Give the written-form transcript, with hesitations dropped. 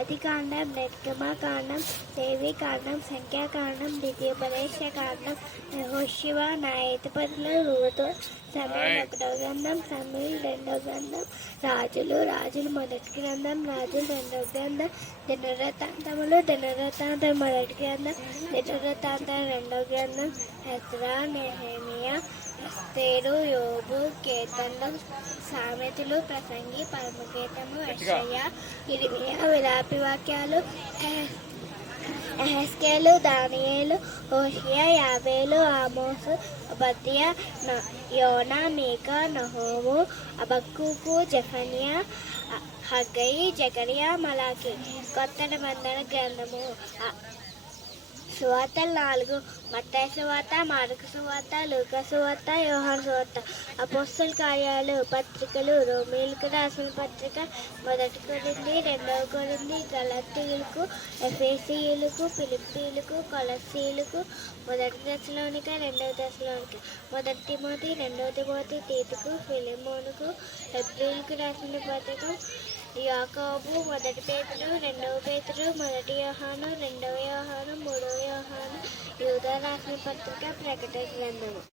ఆదికాండం, నిర్గమకాండం, లేవికాండం, సంఖ్యాకాండం, ద్వితీయోపదేశకాండం, యెహోషువ, న్యాయాధిపతుల, రూతు, సమూయేలు ఒకటవ గ్రంథం, సమూయేలు రెండవ గ్రంథం, రాజులు మొదటి గ్రంథం, రాజులు రెండవ గ్రంథం, దినవృత్తాంతములు మొదటి గ్రంథం, దినవృత్తాంతం రెండవ గ్రంథం, ఎజ్రా, నెహెమియా, ఎస్తేరు, యోబు, కీర్తనలు, సామెతలు, ప్రసంగి, పరమగీతము, యెషయా, యిర్మీయా, విలాపి వాక్యాలు, యెహెజ్కేలు, దానియేలు, హోషేయ, యాబేలు, ఆమోసు, ఓబద్యా, యోనా, మీకా, నహూము, హబక్కూకు, జెఫన్యా, హగ్గయి, జకరియా, మలాకి. కొత్త నిబంధన గ్రంథము. సువార్తలు 4. మత్తయి సువార్త, మార్కు సువార్త, లూకా సువార్త, యోహాను సువార్త. అపోస్తలుల కార్యాలు, పత్రికలు. రోమీయులకు రాసిన పత్రిక, 1 కొరింథీ, 2 కొరింథీ, గలాతీయులకు, ఎఫెసీయులకు, ఫిలిప్పీయులకు, కొలస్సీయులకు, 1 తెస్సలోనిక, 2 తెస్సలోనిక, 1 తిమోతి, 2 తిమోతి, తీతుకు, ఫిలెమోనుకు, హెబ్రీయులకు రాసిన పత్రిక, యాకోబు, 1 పేతురు, 2 పేతురు, 1 యోహాను, 2 యోహాను, 3 యోహాను, యూదా రాసిన పత్రిక, ప్రకటన గ్రంథము.